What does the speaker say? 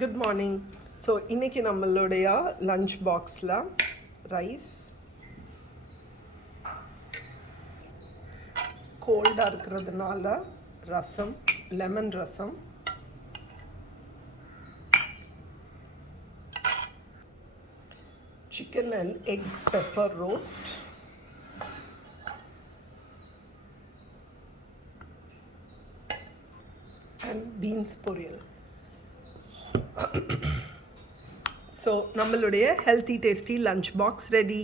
Good morning. So இன்றைக்கி நம்மளுடைய லஞ்ச் பாக்ஸில் ரைஸ், கோல்டாக இருக்கிறதுனால rasam, lemon rasam, chicken and egg pepper roast, and beans poriyal. So நம்மளுடைய healthy tasty lunch box ready.